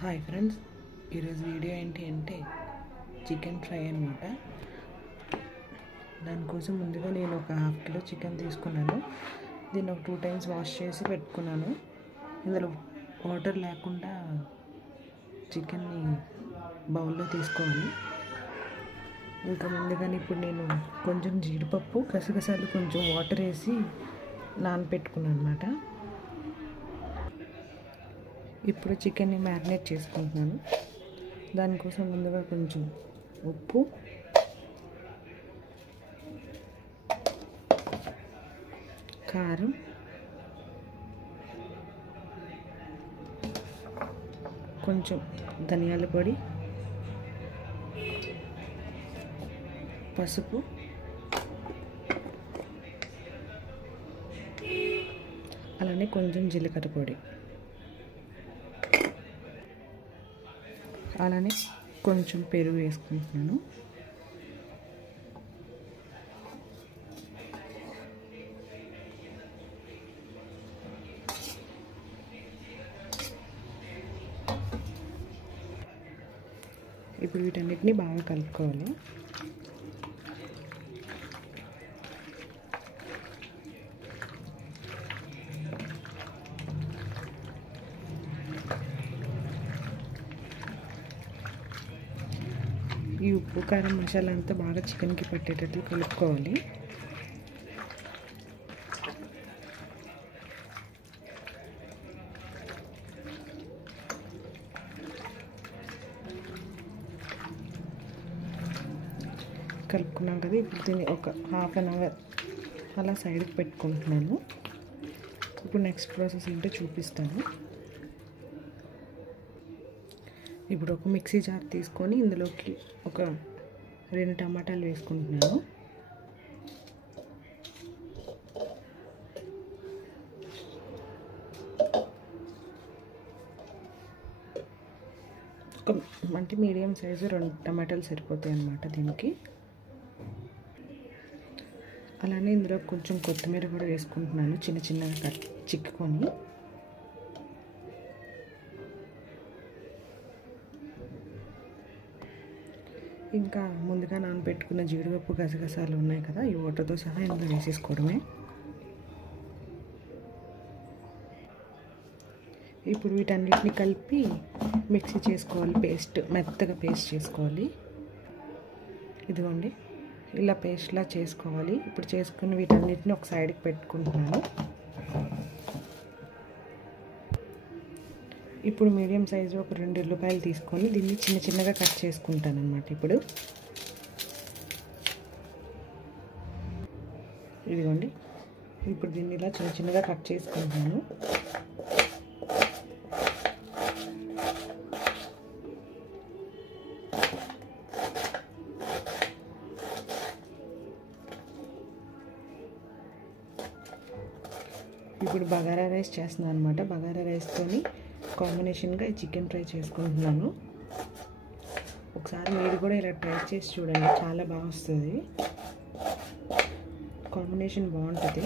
Hi friends, ఈరోజు video ఏంటి అంటే చికెన్ ఫ్రై అనమాట. దానికోసం ముందుగా నేను ఒక ½ కిలో చికెన్ తీసుకున్నాను. దీన్ని ఒక 2 times వాష్ చేసి పెట్టుకున్నాను. ఇందులో వాటర్ లేకుండా చికెన్ని బౌల్లో తీసుకోవాలి. ఇంకా ముందుగానే ఇప్పుడు నేను కొంచెం జీడిపప్పు, గసగసాలు కొంచెం వాటర్ వేసి నానబెట్టుకున్నాను అనమాట. ఇప్పుడు చికెన్ని మ్యారినేట్ చేసుకుంటున్నాను. దానికోసం ముందుగా కొంచెం ఉప్పు, కారం, కొంచెం ధనియాల పొడి, పసుపు, అలానే కొంచెం జీలకర్ర పొడి, అలానే కొంచెం పెరుగు వేసుకుంటున్నాను. ఇప్పుడు వీటన్నిటిని బాగా కలుపుకోవాలి. ఈ ఉప్పు, కారం, మసాలా అంతా బాగా చికెన్కి పట్టేటట్లు కలుపుకోవాలి. కలుపుకున్నాం కదా, ఇప్పుడు దీన్ని ఒక ½ hour అలా సైడ్కి పెట్టుకుంటున్నాను. ఇప్పుడు నెక్స్ట్ ప్రాసెస్ ఏంటో చూపిస్తాను. ఇప్పుడు ఒక మిక్సీ జార్ తీసుకొని ఇందులోకి ఒక 2 టమాటాలు వేసుకుంటున్నాను. అంటే మీడియం సైజు 2 టమాటాలు సరిపోతాయి అన్నమాట దీనికి. అలానే ఇందులో కొంచెం కొత్తిమీర కూడా వేసుకుంటున్నాను, చిన్న చిన్నగా చిక్కుకొని. ఇంకా ముందుగా నానబెట్టుకున్న జీడిపప్పు, గసగసాలు ఉన్నాయి కదా, ఈ వాటర్తో సహా ఇందులో వేసేసుకోవడమే. ఇప్పుడు వీటన్నిటిని కలిపి మిక్సీ చేసుకోవాలి, మెత్తగా పేస్ట్ చేసుకోవాలి. ఇదిగోండి, ఇలా పేస్ట్లా చేసుకోవాలి. ఇప్పుడు చేసుకుని వీటన్నిటిని ఒక సైడ్కి పెట్టుకుంటున్నాను. ఇప్పుడు మీడియం సైజు ఒక 2 ఉల్లిపాయలు తీసుకొని దీన్ని చిన్న చిన్నగా కట్ చేసుకుంటాను అన్నమాట. ఇప్పుడు ఇదిగోండి, ఇప్పుడు దీన్ని ఇలా చిన్న చిన్నగా కట్ చేసుకుంటాను. ఇప్పుడు బగారా రైస్ చేస్తున్నాను అనమాట. బగారా రైస్తోని కాంబినేషన్గా చికెన్ ఫ్రై చేసుకుంటున్నాను. ఒకసారి మీరు కూడా ఇలా ట్రై చేసి చూడండి, చాలా బాగా వస్తుంది, కాంబినేషన్ బాగుంటుంది.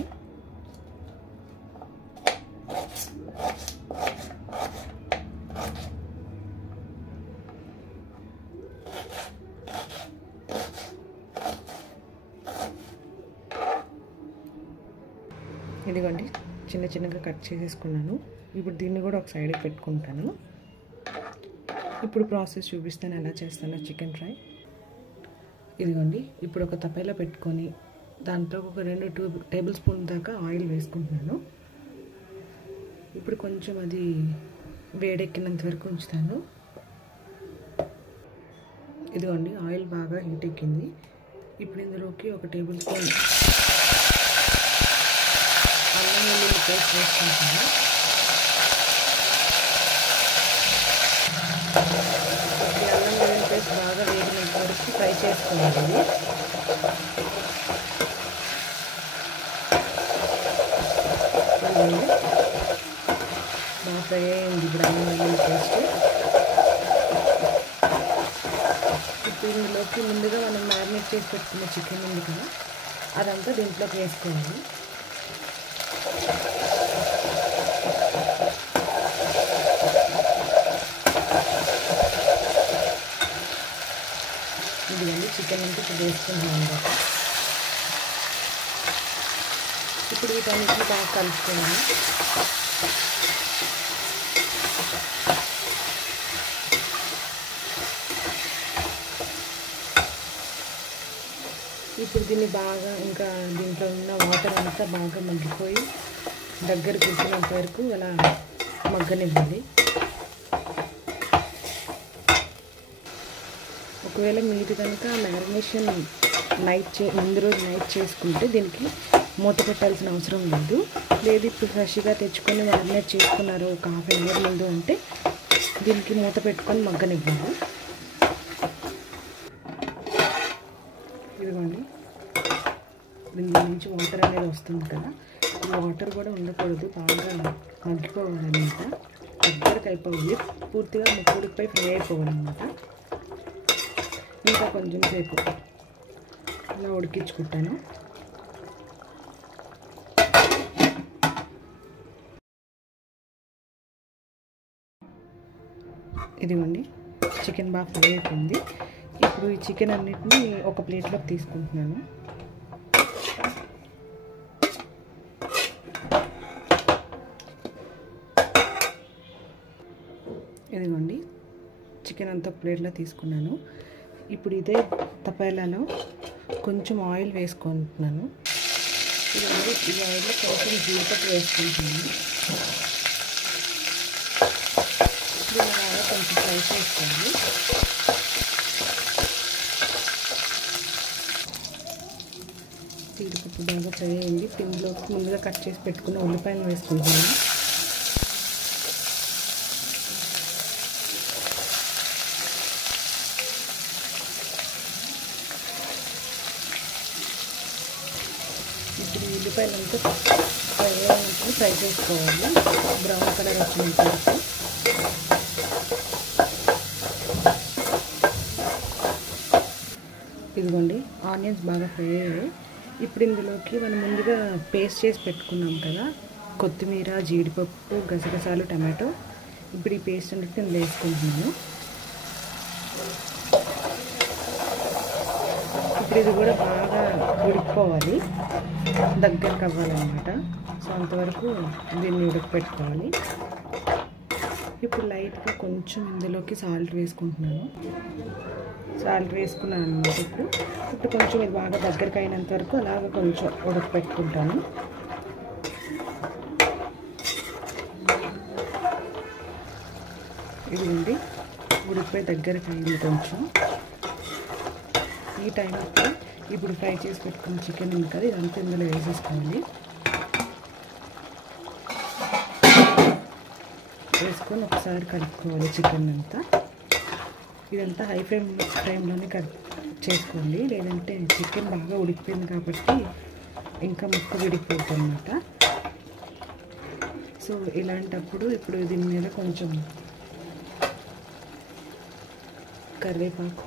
ఇదిగోండి, చిన్న చిన్నగా కట్ చేసేసుకున్నాను. ఇప్పుడు దీన్ని కూడా ఒక సైడ్కి పెట్టుకుంటాను. ఇప్పుడు ప్రాసెస్ చూపిస్తాను ఎలా చేస్తానో చికెన్ ఫ్రై. ఇదిగోండి, ఇప్పుడు ఒక తపేలా పెట్టుకొని దాంట్లో ఒక 2 టేబుల్ స్పూన్ దాకా ఆయిల్ వేసుకుంటున్నాను. ఇప్పుడు కొంచెం అది వేడెక్కినంత వరకు ఉంచుతాను. ఇదిగోండి, ఆయిల్ బాగా హీట్ ఎక్కింది. ఇప్పుడు ఇందులోకి ఒక టేబుల్ స్పూన్ అల్లం వెల్లుల్లి పేస్ట్ వేసుకుంటాను. ఈ అల్లం వెల్లుల్లి పేస్ట్ బాగా వేగినంత వరకు ఫ్రై చేసుకోవాలి. బాగా ఫ్రై అయింది ఇప్పుడు అల్లం వెల్లుల్లి పేస్ట్. ఇప్పుడు ఇందులోకి ముందుగా మనం మ్యారినేట్ చేసి పెట్టుకున్న చికెన్ ఉంది కదా, అదంతా దీంట్లోకి వేసుకోవాలి. చికెన్ అంతా ఇప్పుడు వేసుకుంటున్నాను అనమాట. ఇప్పుడు వీటన్నిటిని బాగా కలుపుకోవాలి. ఇప్పుడు దీన్ని బాగా ఇంకా దీంట్లో ఉన్న వాటర్ అంతా బాగా మగ్గిపోయి దగ్గరికి వచ్చినంత వరకు అలా మగ్గనివ్వాలి. ఒకవేళ మీరు కనుక మ్యారినేషన్ ముందు రోజు నైట్ చేసుకుంటే దీనికి మూత పెట్టాల్సిన అవసరం లేదు. లేదు ఇప్పుడు ఫ్రెష్గా తెచ్చుకొని మ్యారినేట్ చేసుకున్నారు ఒక హాఫ్ అన్ అవర్ ముందు అంటే దీనికి మూత పెట్టుకొని మగ్గనివ్వాలి. ఇదిగోండి, దీని నుంచి వాటర్ అనేది వస్తుంది కదా, ఈ వాటర్ కూడా ఉండకూడదు, బాగా మగ్గిపోవాలన్నమాట. దగ్గరకు అయిపోవాలి, పూర్తిగా ముక్కుడిపై ఫ్రై అయిపోవాలన్నమాట. ఇంకా కొంచెం సేపు అలా ఉడికించుకుంటాను. ఇదిగోండి, చికెన్ బాగా ఫ్రై అయిపోయింది. ఇప్పుడు ఈ చికెన్ అన్నిటిని ఒక ప్లేట్లోకి తీసుకుంటున్నాను. ఇదిగోండి, చికెన్ అంతా ప్లేట్లో తీసుకున్నాను. ఇప్పుడు ఇదే తపేలాలో కొంచెం ఆయిల్ వేసుకుంటున్నాను. ఇదిగోండి, ఈ ఆయిల్లో కొంచెం జీడిపప్పు వేసుకుంటున్నాను. దీన్ని బాగా కొంచెం ఫ్రై చేసుకోవాలి. జీడిపప్పు బాగా ఫ్రై అయింది. దీనిలో ముందుగా కట్ చేసి పెట్టుకున్న ఉల్లిపాయలు వేసుకుంటున్నాను. ఇప్పుడు ఉల్లిపాయలంతా ఫ్రై చేసుకోవాలి, బ్రౌన్ కలర్ వచ్చినంత వరకు. ఇదిగోండి, ఆనియన్స్ బాగా ఫ్రై అయ్యాయి. ఇప్పుడు ఇందులోకి మనం ముందుగా పేస్ట్ చేసి పెట్టుకున్నాం కదా, కొత్తిమీర, జీడిపప్పు, గసగసాలు, టమాటో. ఇప్పుడు ఈ పేస్ట్ అనేది నేను వేసుకుంటున్నాను. ఇప్పుడు ఇది కూడా బాగా ఉడికిపోవాలి, దగ్గరకు అవ్వాలన్నమాట. సో అంతవరకు దీన్ని ఉడకపెట్టుకోవాలి. ఇప్పుడు లైట్గా కొంచెం ఇందులోకి సాల్ట్ వేసుకుంటున్నాను. సాల్ట్ వేసుకున్నాను అన్నమాట. ఇప్పుడు కొంచెం ఇది బాగా దగ్గరికి అయినంత వరకు అలాగ కొంచెం ఉడకపెట్టుకుంటాను. ఇది ఉంది, ఉడికిపోయి దగ్గరికి అయింది కొంచెం. ఈ టైంకి ఇప్పుడు ఫ్రై చేసి పెట్టుకున్న చికెన్ ఉంది కదా, ఇదంతా ఇందులో వేసేసుకోవాలి. వేసుకొని ఒకసారి కలుపుకోవాలి చికెన్ అంతా. ఇదంతా హై ఫ్లేమ్లోనే చేసుకోండి, లేదంటే చికెన్ బాగా ఉడికిపోయింది కాబట్టి ఇంకా ముక్క విడిపోతుంది అన్నమాట. సో ఇలాంటప్పుడు ఇప్పుడు దీని మీద కొంచెం కరివేపాకు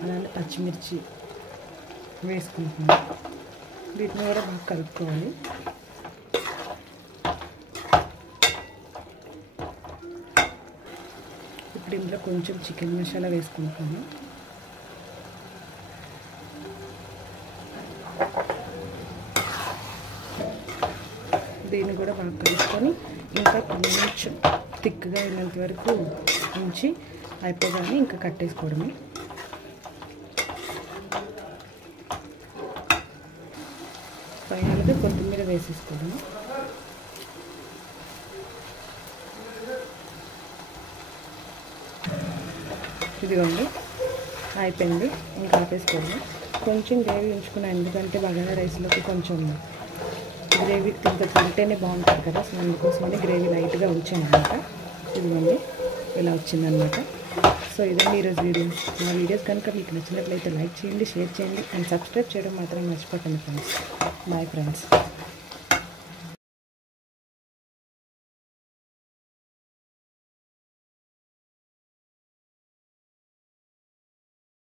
అలానే పచ్చిమిర్చి వేసుకుంటున్నాను. వీటిని కూడా బాగా కలుపుకోవాలి. ఇప్పుడు ఇందులో కొంచెం చికెన్ మసాలా వేసుకుంటాను. దీన్ని కూడా బాగా కలుపుకొని ఇంకా కొంచెం థిక్గా అయినంత వరకు ఉంచి అయిపోగానే ఇంకా కట్టేసుకోవడమే. ఫైనల్గా కొత్తిమీర వేసేసుకోవడము. ఇదిగోండి, అయిపోయింది, ఇంకా ఆపేసుకోవడము. కొంచెం గ్రేవీ ఉంచుకున్నాను, ఎందుకంటే బగారా రైస్లోకి కొంచెం గ్రేవీ తింటేనే బాగుంటుంది కదా. సో అందుకోసమని గ్రేవీ లైట్గా ఉంచాను అనమాట. ఇదిగోండి, ఇలా వచ్చిందనమాట. సో ఇదండి ఈరోజు వీడియో. నా వీడియోస్ కనుక మీకు నచ్చినట్లయితే లైక్ చేయండి, షేర్ చేయండి అండ్ సబ్స్క్రైబ్ చేయడం మాత్రం మర్చిపోకండి ఫ్రెండ్స్. Bye friends.